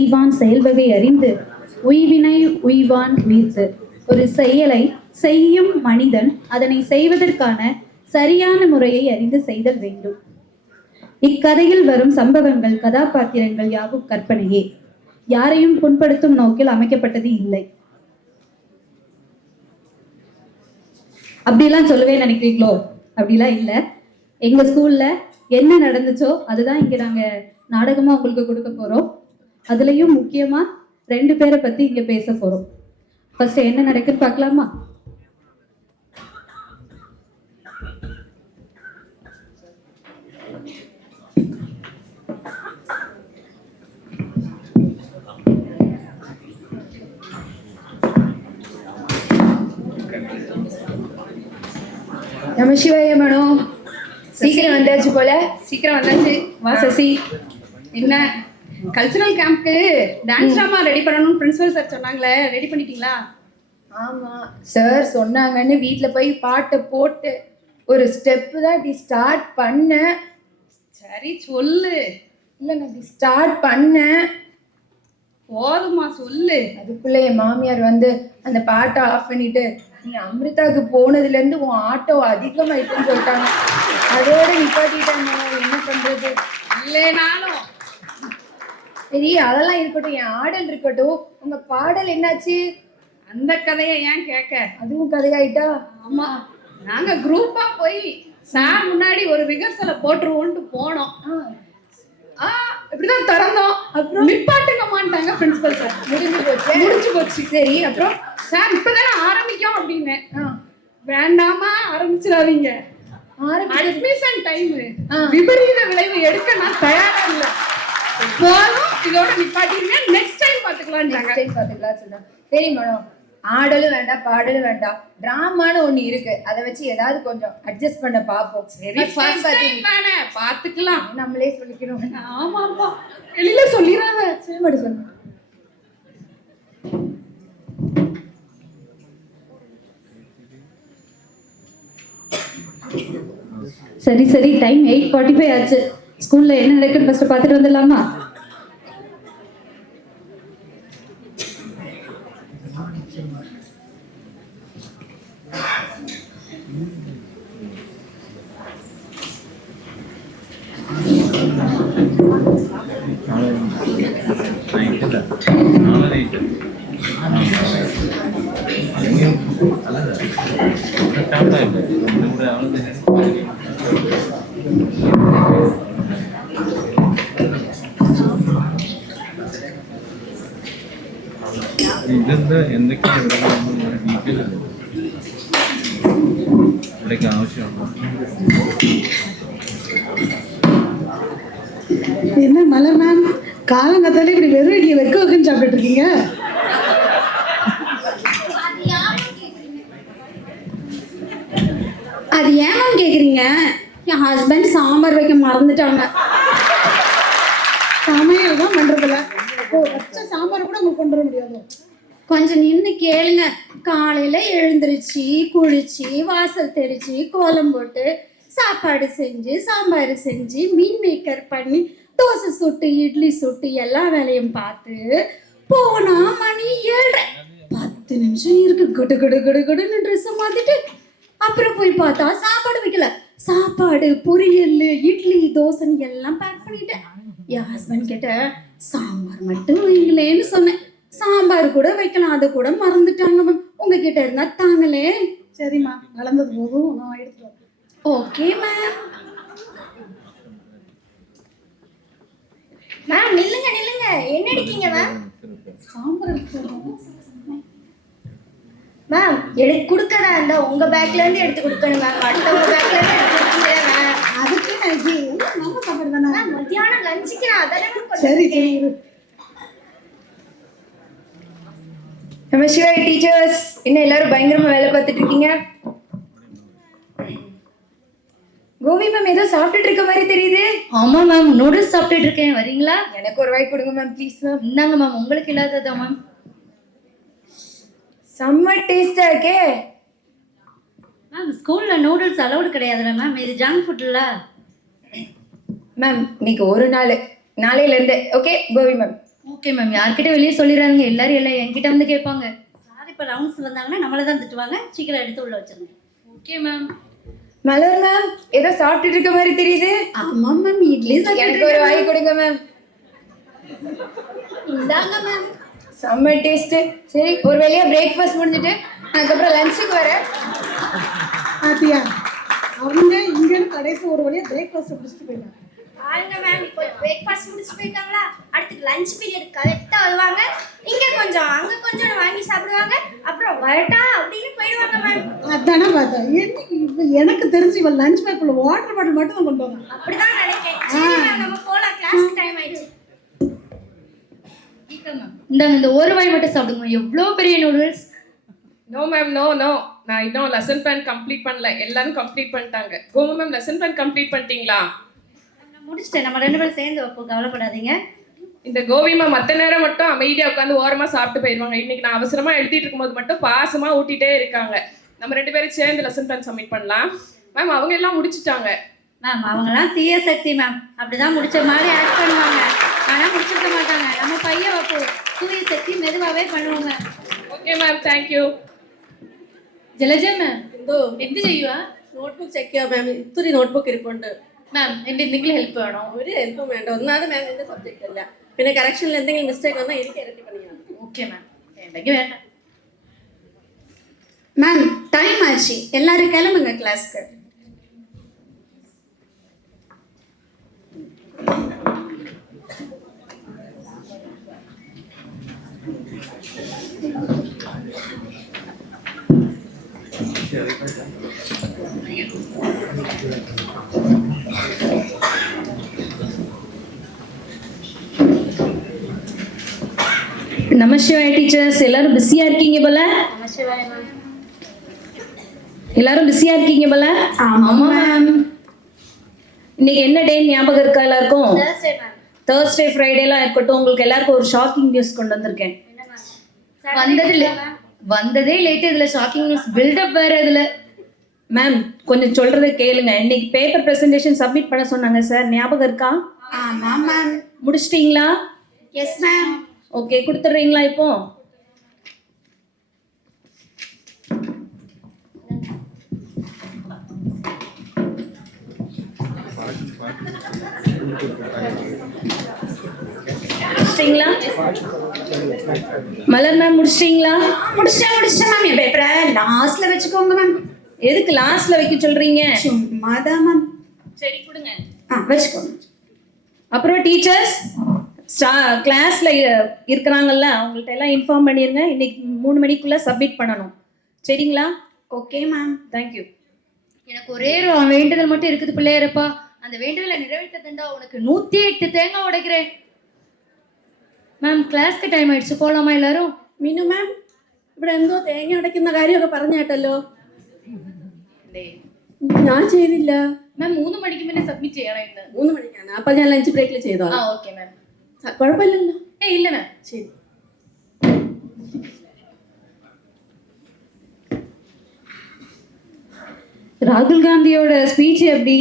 உய்வான் செயல்வகை அறிந்து உய்வினை உய்வான் உயிர்த்து. ஒரு செயலை செய்யும் மனிதன் அதனை செய்வதற்கான சரியான முறையை அறிந்து செய்தல் வேண்டும். இக்கதையில் வரும் சம்பவங்கள் கதாபாத்திரங்கள் யாவும் கற்பனையே, யாரையும் புண்படுத்தும் நோக்கில் அமைக்கப்பட்டது இல்லை. அப்படிலாம் சொல்லவே நினைக்கிறீங்களோ? அப்படிலாம் இல்லை. எங்க ஸ்கூல்ல என்ன நடந்துச்சோ அதுதான் இங்க நாங்க நாடகமா உங்களுக்கு கொடுக்க போறோம். அதுலயும் முக்கியமா 2 பேரை பத்தி இங்க பேச போறோம். ஃபர்ஸ்ட் என்ன நடக்குன்னு பார்க்கலாமா? நம்ம சிவாய மனோ சீக்கிரம் வந்தாச்சு போல. சீக்கிரம் வந்தாச்சு. வா சசி. என்ன கல்ச்சுரல் கேம்ப்க்கு டான்ஸ் ட்ராமா ரெடி பண்ணணும்னு பிரின்சிபல் சார் சொன்னாங்களே, ரெடி பண்ணிட்டீங்களா? ஆமா சார் சொன்னாங்கன்னு வீட்டில் போய் பாட்டை போட்டு ஒரு ஸ்டெப்பு தான் இப்படி ஸ்டார்ட் பண்ணேன். சரி சொல்லு. இல்லை நான் இப்படி ஸ்டார்ட் பண்ணேன். போதுமா சொல்லு. அதுக்குள்ளே என் மாமியார் வந்து அந்த பாட்டை ஆஃப் பண்ணிட்டு, நீ அமிர்தாவுக்கு போனதுலேருந்து உன் ஆட்டோ அதிகமாயிட்டுன்னு சொல்லிட்டாங்க. அதோட நிப்பாட்டிட்டாங்க. என்ன பண்றது? இல்லைனாலும் சரி அதெல்லாம் இருக்கட்டும், என் ஆடல் இருக்கட்டும். உங்க பாடல் என்னாச்சு? அந்த கதையை ஏன் கேட்க? அதுவும் கதையாயிட்டா? ஆமா, நாங்க குரூப்பா போய் சார் முன்னாடி ஒரு ரிஹர்சலை போட்டுருவோன்ட்டு போனோம். இப்படிதான் திறந்தோம். அப்புறம் நிப்பாட்டுங்க மாட்டாங்க பிரின்சிபல் சார். முடிஞ்சு போச்சு. சரி அப்புறம் சார் இப்பதானே ஆரம்பிக்கும் அப்படின்னு. வேண்டாமா ஆரம்பிச்சிடாதீங்க, அட்மிஷன் டைம், விபரீத விளைவு எடுக்க நான் தயாரா இல்ல, போதும் இதோட நிப்பாட்டிருங்க, நெக்ஸ்ட் டைம் பாத்துக்கலாம் சொல்றேன். சரி மேடம், ஆடலும் வேண்டாம் பாடலும் வேண்டாம், டிராமான்னு ஒண்ணு இருக்கு, அதை வச்சு ஏதாவது கொஞ்சம் அட்ஜஸ்ட் பண்ண பாப்போம். சரி ஃபர்ஸ்ட் டைம் தானே பாத்துக்கலாம், நம்மளே சொல்லிக்கிறோம். ஆமாப்பா வெளியில சொல்லிராத. சரி மேடம் சொல்லு. சரி சரி, டைம் 8:45 ஆச்சு. ஸ்கூல்ல என்ன நடக்குன்னு ஃபர்ஸ்ட் பார்த்துட்டு வந்துடலாமா? ഇതെന്താ എന്തൊക്കെയാണ് ഡീറ്റെയിൽ ഇവിടേക്ക് ആവശ്യമുണ്ടോ? என்ன மலர் மேம், காலங்கத்தாலே இப்படி வெறும் இட்லி வெக்க வைக்கன்னு சாப்பிட்டு இருக்கீங்க? அது ஏன் மேம் கேட்குறீங்க? என் ஹஸ்பண்ட் சாம்பார் வைக்க மறந்துட்டாங்க. சமையல் தான் பண்றதில்ல, வச்ச சாம்பார் கூட உங்களுக்கு கொண்டு வர முடியாது. கொஞ்சம் நின்று கேளுங்க. காலையில் எழுந்திருச்சு குளிச்சு வாசல் தெளிச்சு கோலம் போட்டு சாப்பாடு செஞ்சு சாம்பார் செஞ்சு மீன் மேக்கர் பண்ணி தோசை சுட்டு இட்லி சுட்டு எல்லா வேலையும் பார்த்து போனா மணி 7:30. 10 நிமிஷம் இருக்கு, குடு குடு குடு குடுன்னு ட்ரெஸ்ஸை மாத்திட்டு அப்புறம் போய் பார்த்தா சாப்பாடு வைக்கல. சாப்பாடு பொரியல் இட்லி தோசைன்னு எல்லாம் பேக் பண்ணிட்டேன். என் ஹஸ்பண்ட் கிட்ட சாம்பார் மட்டும் வைங்களேன்னு சொன்னேன். சாம்பார் கூட வைக்கலாம், அதை கூட மறந்துட்டாங்க மேம். உங்ககிட்ட இருந்தா தாங்களே. சரிம்மா, நடந்தது போதும், நான் எடுத்துட்டு. Okay ma'am. மேம் நில்லுங்க நில்லுங்க, என்ன எடுக்கீங்க மேம்? சாம்பார் மேம் எடுத்து கொடுக்கறதா இருந்தா உங்க பேக்ல இருந்து எடுத்து கொடுக்கணும் மேம், அடுத்தவங்க பேக்ல இருந்து எடுத்து கொடுக்கல மேம். அதுக்கு நல்ல சாப்பாடு தானே மேம், மத்தியானம் லஞ்சுக்கு நான் அதெல்லாம் சரி சரி. நம்ம சிவாய் டீச்சர்ஸ் என்ன எல்லாரும் பயங்கரமா வேலை பார்த்துட்டு இருக்கீங்க? கோவி மேம் ஏதோ சாப்பிட்டுட்டு இருக்க மாதிரி தெரியுது. ஆமா மேம், நூடுல்ஸ் சாப்பிட்டுட்டு இருக்கேன், வரீங்களா? எனக்கு ஒரு வாய் கொடுங்க மேம் ப்ளீஸ் மேம். இந்தாங்க மேம், உங்களுக்கு இல்லாததா மேம்? செம்ம டேஸ்டா இருக்கே மேம். ஸ்கூல்ல நூடுல்ஸ் அலௌடு கிடையாதுல்ல மேம், இது ஜங்க் ஃபுட்ல. மேம் இன்னைக்கு ஒரு நாள், நாளையில இருந்து ஓகே கோவி மேம். ஓகே மேம், யார்கிட்ட வெளியே சொல்லிடுறாங்க, எல்லாரும் எல்லாம் என்கிட்ட வந்து கேட்பாங்க. சார் இப்போ ரவுண்ட்ஸ் வந்தாங்கன்னா நம்மளை தான் திட்டுவாங்க, சீக்கிரம் எடுத்து உள்ள வச்சிருங்க. Okay ma'am. மலர் மேம் ஏதோ சாப்பிட்டுட்டு இருக்க மாதிரி தெரியுது. ஆமா மேம், இட்லி எனக்கு ஒரு வாய் கொடுங்க மேம். இந்தாங்க மேம். செம்ம டேஸ்ட். சரி, ஒரு வேலையா பிரேக்ஃபாஸ்ட் முடிஞ்சிட்டு அதுக்கப்புறம் லஞ்சுக்கு வரேன். பாத்தியா, அவங்க இங்கேருந்து கடைசி ஒரு வழியா பிரேக்ஃபாஸ்ட் முடிச்சுட்டு போயிட்டாங்க. பாருங்க மேம், இப்போ பிரேக்ஃபாஸ்ட் முடிச்சு போயிட்டாங்களா, அடுத்து லஞ்ச் பீரியட் கரெக்டாக வருவாங்க. இங்கே கொஞ்சம் அங்கே கொஞ்சம் வாங்கி சாப்பிடுவாங்க, அப்புறம் வரட்டா அப்படின்னு போயிடுவாங்க மேம். அதானே பார்த்தேன். எனக்கு தெரிஞ்சு இவள் லஞ்ச் பேக்குள்ள வாட்டர் பாட்டில் மட்டும் தான் கொண்டு வந்தேன். அப்படிதான் நினைக்கிறேன். சரி மேம், நம்ம போகலாம், கிளாஸ்க்கு டைம் ஆயிடுச்சு. இந்தாங்க, இந்த ஒரு வாய் மட்டும் சாப்பிடுங்க. எவ்வளோ பெரிய noodles. No ma'am, no no, நான் இன்னும் லெசன் பிளான் கம்ப்ளீட் பண்ணல. எல்லாரும் கம்ப்ளீட் பண்ணிட்டாங்க. Komu ma'am, lesson plan complete பண்ணிட்டீங்களா? நான் முடிச்சிட்டேன். நம்ம 2 பேரும் சேர்ந்து வைப்போம், கவலைப்படாதீங்க. இந்த கோவிமா மற்ற நேரம் மட்டும் அமைதியாக உட்காந்து ஓரமாக சாப்பிட்டு போயிடுவாங்க. இன்னைக்கு நான் அவசரமாக எழுதிட்டு இருக்கும்போது மட்டும் பாசமாக ஊட்டிகிட்டே இருக்காங்க. நம்ம 2 பேரும் சேர்ந்து லெசன் பிளான் சப்மிட் பண்ணலாம். மேம், அவங்க எல்லாம் முடிச்சிட்டாங்க. மேம், அவங்களாம் தீய சக்தி மேம். அப்படிதான் முடிச்ச மாதிரி ஆக்ட் பண்ணுவாங்க, ஆனால் முடிச்சிருக்க மாட்டாங்க. நம்ம பையன் வைப்போம், தூய சக்தி மெதுவாகவே பண்ணுவாங்க. Okay ma'am, thank you. Jalaja ma'am എന്ത് ചെയ്യുക? നോട്ട്ബുക്ക് ചെക്ക് ചെയ്യാം മാം. ഇത്തിരി നോട്ട്ബുക്ക് ഇരിപ്പുണ്ട് മാം. എൻ്റെ എന്തെങ്കിലും ഹെൽപ്പ് വേണോ? ഒരു ഹെൽപ്പും വേണ്ട. ഒന്നാമത് മാം എൻ്റെ സബ്ജക്റ്റ് അല്ല, പിന്നെ കറക്ഷനിൽ എന്തെങ്കിലും മിസ്റ്റേക്ക് വന്നാൽ എനിക്ക് ഇരട്ടി പണിയാണ്. ഓക്കെ മാം, വേണ്ടെങ്കിൽ വേണ്ട. மேம் டைம் ஆச்சு, எல்லாரும் கிளம்புங்க கிளாஸ்க்கு. நமசிவாய் டீச்சர்ஸ், எல்லாரும் பிஸியா இருக்கீங்க போல. எல்லாரும் பிஸியா இருக்கீங்க போல. ஆமா மேம். இன்னைக்கு என்ன டே ஞாபகம் இருக்கா எல்லாருக்கும்? Thursday ma'am. Thursday, Fridayலாம் இருக்கட்டும். உங்களுக்கு எல்லாருக்கும் ஒரு ஷாக்கிங் நியூஸ் கொண்டு வந்திருக்கேன். வந்ததே லேட்டு, இதுல ஷாக்கிங் நியூஸ் பில்டப் வேற. இதுல மேம் கொஞ்சம் சொல்றதை கேளுங்க. இன்னைக்கு பேப்பர் பிரசன்டேஷன் சப்மிட் பண்ண சொன்னாங்க சார், ஞாபகம் இருக்கா? ஆமா மேம். முடிச்சிட்டீங்களா? Yes ma'am. ஓகே, கொடுத்துட்றீங்களா இப்போ? முடிச்சிட்டீங்களா? மலர் மேம் முடிச்சிட்டீங்களா? முடிச்சிட்டேன் மேம். என் பேப்பரை லாஸ்ட்ல வச்சுக்கோங்க மேம். எதுக்கு லாஸ்ட்ல வைக்க சொல்றீங்க? சும்மாதான் மேம். சரி கொடுங்க. வச்சுக்கோங்க. அப்புறம் டீச்சர்ஸ் கிளாஸ்ல இருக்கிறாங்கல்ல, அவங்கள்ட்ட எல்லாம் இன்ஃபார்ம் பண்ணிருங்க. இன்னைக்கு 3 மணிக்குள்ள சப்மிட் பண்ணணும். சரிங்களா? Okay ma'am. தேங்க்யூ. எனக்கு ஒரே ஒரு வேண்டுதல் மட்டும் இருக்குது பிள்ளையரப்பா. அந்த வேண்டுதலை நிறைவேற்ற தண்டா உனக்கு 108 தேங்காய் உடைக்கிறேன். മാം ക്ലാസ്ക്ക് ടൈം ആയിடுச்சு, പോലാമോ എല്ലാരും? മിനു മാം, ഇവിടെ എന്തോ തേങ്ങ അടയ്ക്കുന്ന കാര്യമൊക്കെ പറഞ്ഞു കേട്ടല്ലോ. ഞാൻ ചെയ്തില്ല മാം. 3 മണിക്ക് മുന്നേ സബ്മിറ്റ് ചെയ്യണം ഇന്ന്. 3 മണിക്കാണ്. അപ്പൊ ഞാൻ ലഞ്ച് ബ്രേക്കിൽ ചെയ്തോ? Okay ma'am. കുഴപ്പമില്ലല്ലോ. ഇല്ല മാം. ശരി. ராகுல் காந்தியோட ஸ்பீச் எப்படி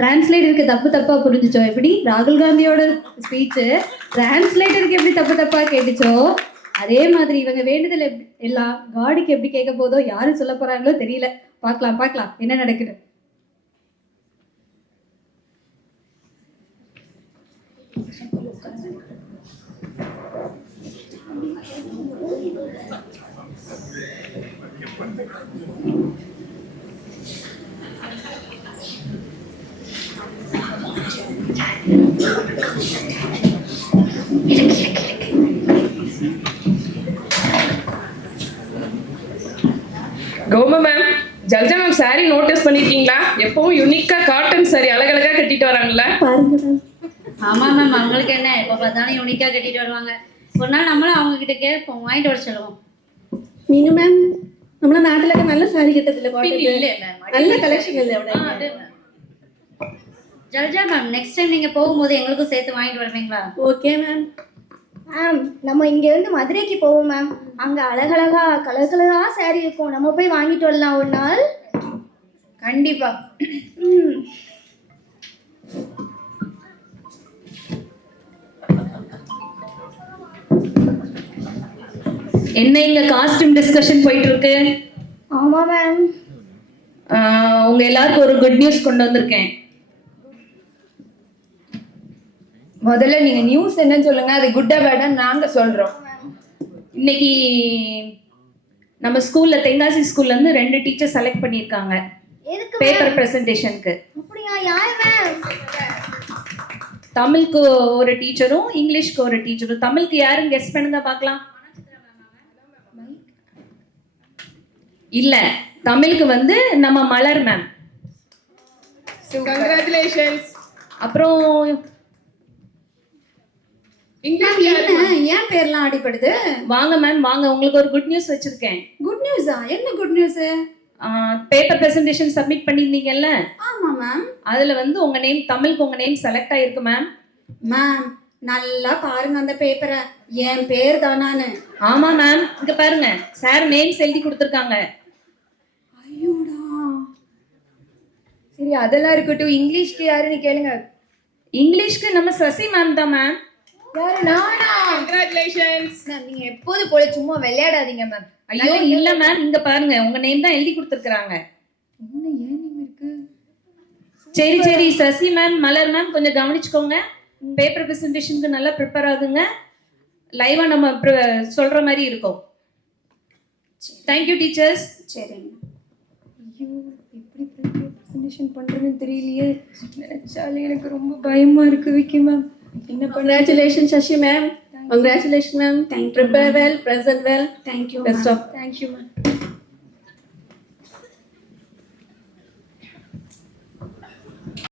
டிரான்ஸ்லேட்டருக்கு தப்பா புரிஞ்சுச்சோ? எப்படி ராகுல் காந்தியோட ஸ்பீச் டிரான்ஸ்லேட்டருக்கு எப்படி தப்பா கேட்டுச்சோ, அதே மாதிரி இவங்க வேண்டுதல் எல்லாம் காடிக்கு எப்படி கேட்க போதோ, யாரும் சொல்ல போறாங்களோ தெரியல. பார்க்கலாம் என்ன நடக்குது. கௌமா மேம், ஜல்ஜா மேம் சாரி நோட்டீஸ் பண்ணிருக்கீங்களா? எப்பவும் யூனிக்கா காட்டன் சாரி அழகழகா கட்டிட்டு வராங்கல்ல. ஆமா மேம், அவங்களுக்கு என்ன இப்போ பார்த்தாலும் யூனிக்கா கட்டிட்டு வருவாங்க. ஒரு நாள் நம்மளும் அவங்க கிட்ட கேட்போம், வாங்கிட்டு வர சொல்லுவோம். മീനു മാം, നമ്മുടെ നാട്ടിലൊക്കെ നല്ല സാരി കിട്ടത്തില്ല. ഇല്ലേ മാം, നല്ല കളക്ഷൻ അല്ലേ അവിടെ? അതെ മാം. ஜல்ஜா மேம், நெக்ஸ்ட் டைம் நீங்க போகும்போது எங்களுக்கும் சேர்த்து வாங்கிட்டு வருவீங்களா? Okay ma'am. மேம், நம்ம இங்கேருந்து மதுரைக்கு போவோம் மேம். அங்கே அழகழகா கலர் சாரி இருக்கும், நம்ம போய் வாங்கிட்டு வரலாம் ஒரு நாள். கண்டிப்பா. என்ன இங்க காஸ்டியூம் டிஸ்கஷன் போயிட்டு இருக்கு? ஆமா மேம். உங்க எல்லாருக்கும் ஒரு குட் நியூஸ் கொண்டு வந்திருக்கேன். முதல்ல நீங்க நியூஸ் என்னன்னு சொல்லுங்க, அது குட்டா பேடா நாங்க சொல்றோம். இன்னைக்கு நம்ம ஸ்கூல்ல தென்காசி ஸ்கூல்ல இருந்து 2 டீச்சர் செலக்ட் பண்ணியிருக்காங்க எதுக்கு பேப்பர் பிரசன்டேஷனுக்கு. அப்படியா? யார் மேம்? தமிழுக்கு ஒரு டீச்சரும் இங்கிலீஷ்க்கு ஒரு டீச்சரும். தமிழுக்கு யாரும் கெஸ் பண்ணுங்க பார்க்கலாம். இல்ல, தமிழுக்கு வந்து நம்ம மலர் மேம். கங்க்ராச்சுலேஷன்ஸ். அப்புறம் இங்கிலீஷ் என்ன ஏன் பேர்லாம் அடிபடுது? வாங்க மேம் வாங்க, உங்களுக்கு ஒரு குட் நியூஸ் வச்சிருக்கேன். குட் நியூஸா? என்ன good news? Paper presentation submit பண்ணியிருந்தீங்கல்ல, ஆமா மேம். அதுல வந்து உங்க நேம், தமிழுக்கு உங்க நேம் செலக்ட் ஆயிருக்கு மேம். மேம் நல்லா பாருங்க அந்த பேப்பரை, என் பேர் தானான்னு. ஆமா மேம், இங்க பாருங்க சார் நேம்ஸ் எழுதி கொடுத்துருக்காங்க. ஐயோடா. சரி அதெல்லாம் இருக்கட்டும், இங்கிலீஷ்க்கு யாருன்னு கேளுங்க. இங்கிலீஷ்க்கு நம்ம சசி மேம் தான் மேம். யாரு? நானா? கங்க்ராச்சுலேஷன்ஸ். மேம் நீங்க எப்போது போல சும்மா விளையாடாதீங்க மேம். ஐயோ இல்ல மேம், இங்க பாருங்க உங்க நேம் தான் எழுதி கொடுத்துருக்காங்க. என்ன ஏன் நீங்க இருக்கு? சரி சரி சசி மேம், மலர் மேம் கொஞ்சம் கவனிச்சுக்கோங்க. பேப்பர் பிரசன்டேஷனுக்கு நல்லா ப்ரிப்பேர் ஆகுங்க. லைவா நம்ம சொல்ற மாதிரி இருக்கும். Thank you teachers. சரிங்க. ஐயோ எப்படி பிரசன்டேஷன் பண்றேன்னு தெரியலையே, நினைச்சாலே எனக்கு ரொம்ப பயமா இருக்கு விக்கி மேம். என்ன பண்ண? Congratulations, Shashi ma'am. Congratulations, ma'am. Thank you, Prepare ma'am. well, present well. Thank you. Best ma'am. of. Thank you ma'am.